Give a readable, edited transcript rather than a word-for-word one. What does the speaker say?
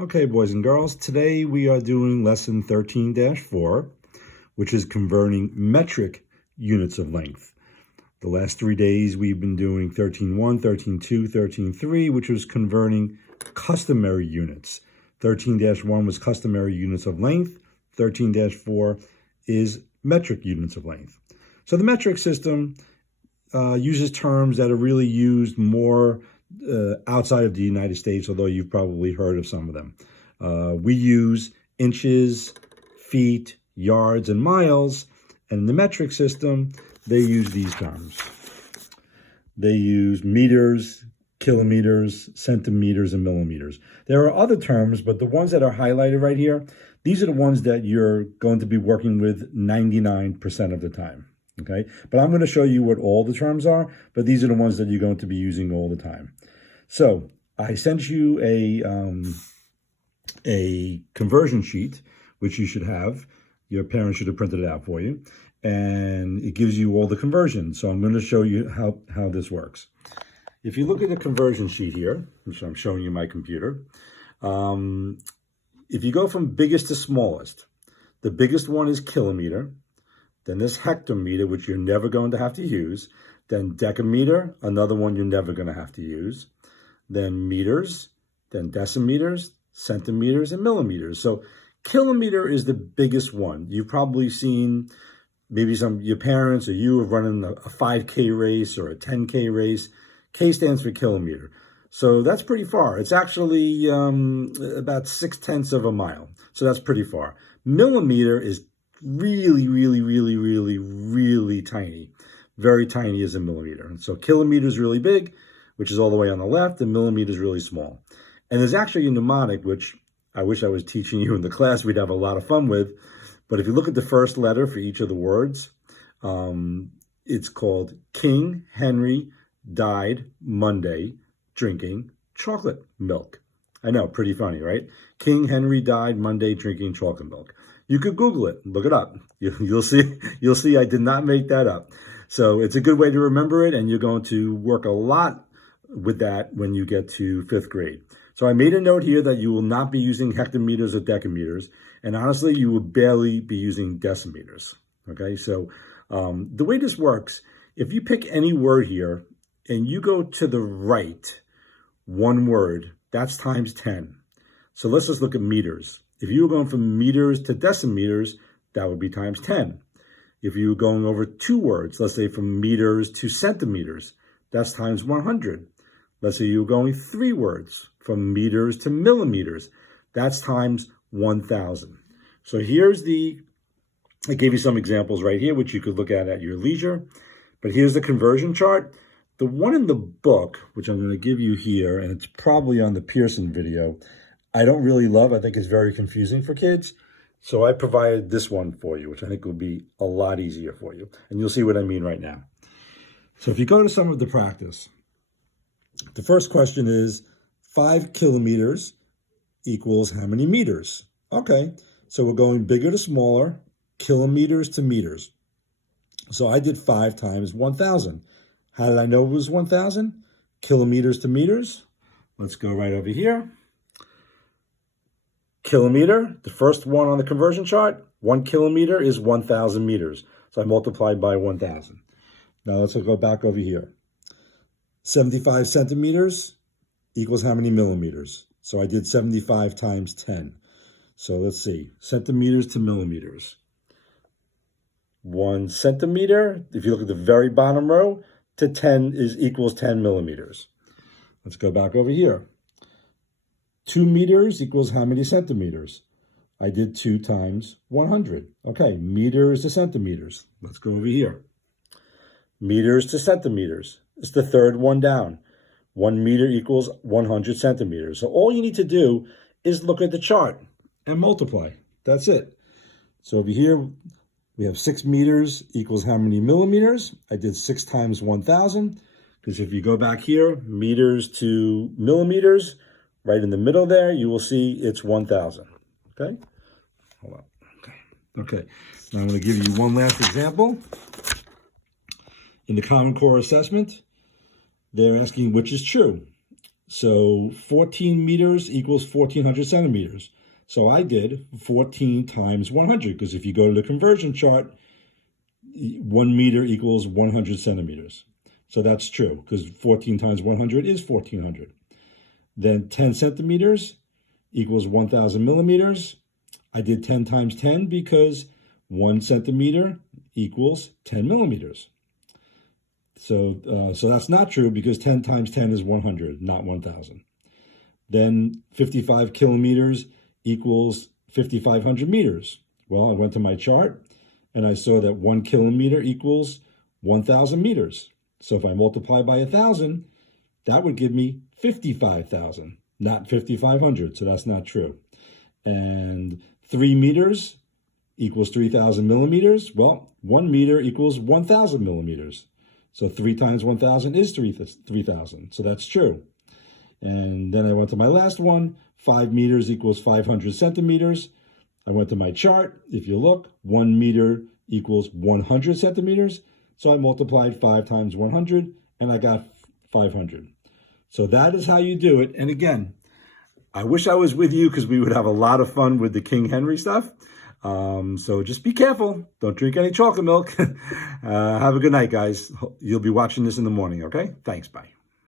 Okay, boys and girls, today we are doing lesson 13-4, which is converting metric units of length. The last 3 days we've been doing 13-1, 13-2, 13-3, which was converting customary units. 13-1 was customary units of length. 13-4 is metric units of length. So the metric system uses terms that are really used more outside of the United States, although you've probably heard of some of them. We use inches, feet, yards, and miles, and in the metric system, they use these terms. They use meters, kilometers, centimeters, and millimeters. There are other terms, but the ones that are highlighted right here, these are the ones that you're going to be working with 99% of the time. Okay, but I'm going to show you what all the terms are, but these are the ones that you're going to be using all the time. So I sent you a conversion sheet, which you should have. Your parents should have printed it out for you, and it gives you all the conversions. So I'm going to show you how this works. If you look at the conversion sheet here, which I'm showing you my computer, if you go from biggest to smallest, the biggest one is kilometer. Then this hectometer, which you're never going to have to use. Then decameter, another one you're never going to have to use. Then meters, then decimeters, centimeters, and millimeters. So kilometer is the biggest one. You've probably seen maybe some of your parents or you have running a 5K race or a 10K race. K stands for kilometer. So that's pretty far. It's actually about 0.6 of a mile. So that's pretty far. Millimeter is really tiny. Very tiny is a millimeter. And so kilometer is really big, which is all the way on the left, and millimeter is really small. And there's actually a mnemonic, which I wish I was teaching you in the class. We'd have a lot of fun with. But if you look at the first letter for each of the words, it's called King Henry died Monday drinking chocolate milk. I know, pretty funny, right? King Henry died Monday drinking chocolate milk. You could Google it, look it up. You'll see I did not make that up. So it's a good way to remember it, and you're going to work a lot with that when you get to 5th grade. So I made a note here that you will not be using hectometers or decameters, and honestly, you will barely be using decimeters. Okay, so the way this works, if you pick any word here and you go to the right, one word, that's times 10. So let's just look at meters. If you were going from meters to decimeters, that would be times 10. If you were going over 2 words, let's say from meters to centimeters, that's times 100. Let's say you were going 3 words from meters to millimeters, that's times 1,000. So I gave you some examples right here, which you could look at your leisure. But here's the conversion chart. The one in the book, which I'm going to give you here, and it's probably on the Pearson video, I don't really love. I think it's very confusing for kids. So I provided this one for you, which I think will be a lot easier for you. And you'll see what I mean right now. So if you go to some of the practice, the first question is 5 kilometers equals how many meters? Okay, so we're going bigger to smaller, kilometers to meters. So I did 5 times 1,000. How did I know it was 1,000? Kilometers to meters. Let's go right over here. Kilometer, the first one on the conversion chart, 1 kilometer is 1,000 meters. So I multiplied by 1,000. Now let's go back over here. 75 centimeters equals how many millimeters? So I did 75 times 10. So let's see, centimeters to millimeters. 1 centimeter, if you look at the very bottom row, to 10 equals 10 millimeters. Let's go back over here. 2 meters equals how many centimeters? I did 2 times 100. Okay, meters to centimeters. Let's go over here. Meters to centimeters. It's the third one down. 1 meter equals 100 centimeters. So all you need to do is look at the chart and multiply. That's it. So over here, we have 6 meters equals how many millimeters? I did 6 times 1,000. Because if you go back here, meters to millimeters, right in the middle there, you will see it's 1,000. Okay? Hold on. Okay. Now I'm going to give you one last example. In the Common Core assessment, they're asking which is true. So 14 meters equals 1400 centimeters. So I did 14 times 100, because if you go to the conversion chart, 1 meter equals 100 centimeters. So that's true, because 14 times 100 is 1400. Then 10 centimeters equals 1000 millimeters. I did 10 times 10 because 1 centimeter equals 10 millimeters. So that's not true, because 10 times 10 is 100, not 1000. Then 55 kilometers equals 5500 meters. Well, I went to my chart and I saw that 1 kilometer equals 1000 meters. So if I multiply by 1000, that would give me 55,000, not 5500. So that's not true. And 3 meters equals 3000 millimeters. Well, 1 meter equals 1000 millimeters. So 3 times 1000 is 3,000. So that's true. And then I went to my last one. 5 meters equals 500 centimeters. I went to my chart. If you look, 1 meter equals 100 centimeters. So I multiplied 5 times 100 and I got 500. So that is how you do it. And again, I wish I was with you, because we would have a lot of fun with the King Henry stuff. So just be careful. Don't drink any chocolate milk. Have a good night, guys. You'll be watching this in the morning, okay? Thanks. Bye.